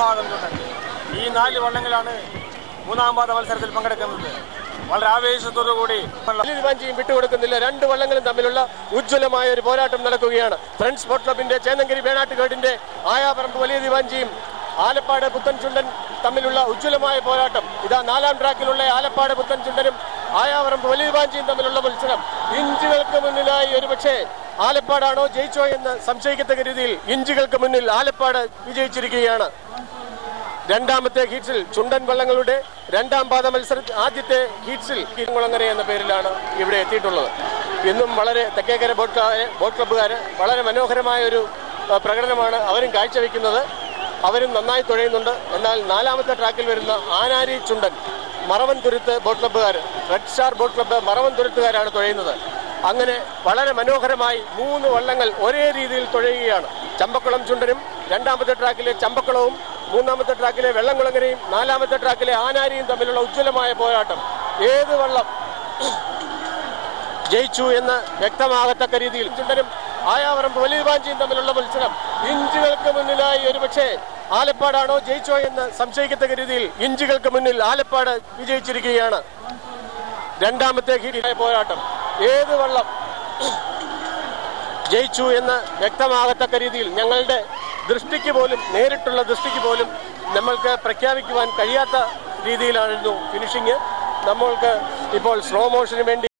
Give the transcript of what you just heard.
ഭാഗം ചുണ്ടൻ. ഈ 4 വള്ളങ്ങളാണ് മൂന്നാം പാദ മത്സരത്തിൽ പങ്കെടുക്കുന്നത്. വളരെ ആവേശത്തോടുകൂടി വലിയതിവാഞ്ചിയും വിട്ടുകൊടുക്കുന്നില്ല. 2 വള്ളങ്ങളും തമ്മിലുള്ള ഉജ്ജ്വലമായ ഒരു പോരാട്ടം നടക്കുകയാണ്. ഫ്രണ്ട്സ് ബോട്ട് ക്ലബിന്റെ ചേന്നങ്കരി വേണാട്ടുകേടിന്റെ ആയാപറമ്പ് വലിയതിവാഞ്ചിയും ആലപ്പാട് പുത്തൻ ചുണ്ടൻ തമ്മിലുള്ള ഉജ്ജ്വലമായ പോരാട്ടം. ഇതാ 4ാം ട്രാക്കിലുള്ള ആലപ്പാട് പുത്തൻ ചുണ്ടനും ആയാപറമ്പ് വലിയതിവാഞ്ചിയും തമ്മിലുള്ള മത്സരം. ഇഞ്ചുകൾക്ക് മുന്നിലായി ഒരുപക്ഷെ ആലപ്പാടാണോ ജയിച്ചോ എന്ന് സംശയിക്കത്തക്ക രീതിയിൽ ഇഞ്ചുകൾക്ക് മുന്നിൽ ആലപ്പാട് വിജയിച്ചിരിക്കുകയാണ്. 2ാമത്തെ ഹീറ്റ്സിൽ ചുണ്ടൻ വള്ളങ്ങളുടെ 2ാം പാദ മത്സരത്തിൽ ആദ്യത്തെ ഹീറ്റ്സിൽ കിരങ്കുളങ്ങര എന്ന പേരിലാണ് ഇവിടെ എത്തിയിട്ടുള്ളത്. ഇന്നും വളരെ തെക്കേക്കര ബോട്ട് ക്ലബ്ബുകാർ വളരെ മനോഹരമായ ഒരു പ്രകടനമാണ് അവരും കാഴ്ചവെക്കുന്നത്. അവരും നന്നായി തുഴയുന്നുണ്ട്. എന്നാൽ 4ാമത്തെ ട്രാക്കിൽ വരുന്ന ആനാരി ചുണ്ടൻ മറവൻ തുരുത്ത് ബോട്ട് ക്ലബ്ബുകാർ, റെഡ് സ്റ്റാർ ബോട്ട് ക്ലബ്ബ് മറവൻ തുരുത്തുകാരാണ് തുഴയുന്നത്. അങ്ങനെ വളരെ മനോഹരമായി 3 വള്ളങ്ങൾ ഒരേ രീതിയിൽ തുഴയുകയാണ്. ചമ്പക്കുളം ചുണ്ടനും 2ാമത്തെ ട്രാക്കിലെ ചമ്പക്കുളവും 3ാമത്തെ ട്രാക്കിലെ വെള്ളംകുളങ്ങരയും 4ാമത്തെ ട്രാക്കിലെ ആനാരിയും തമ്മിലുള്ള ഉജ്ജ്വലമായ പോരാട്ടം. ഏത് വള്ളം ജയിച്ചു എന്ന് വ്യക്തമാകത്തക്ക രീതിയിൽ ചുണ്ടനും ആയാപറമ്പ് വലിയതിവാഞ്ചിയും തമ്മിലുള്ള മത്സരം. ഇഞ്ചുകൾക്ക് മുന്നിലായി ഒരുപക്ഷെ ആലപ്പാടാണോ ജയിച്ചോ എന്ന് സംശയിക്കത്തക്ക രീതിയിൽ ഇഞ്ചുകൾക്ക് മുന്നിൽ ആലപ്പാട് വിജയിച്ചിരിക്കുകയാണ്. 2ാമത്തെ ഹീറ്റായ പോരാട്ടം. ഏത് വള്ളം ജയിച്ചു എന്ന് വ്യക്തമാകത്തക്ക രീതിയിൽ ഞങ്ങളുടെ ദൃഷ്ടിക്ക് പോലും, നേരിട്ടുള്ള ദൃഷ്ടിക്ക് പോലും നമ്മൾക്ക് പ്രഖ്യാപിക്കുവാൻ കഴിയാത്ത രീതിയിലായിരുന്നു ഫിനിഷിങ്. നമ്മൾക്ക് ഇപ്പോൾ സ്ലോ മോഷന് വേണ്ടി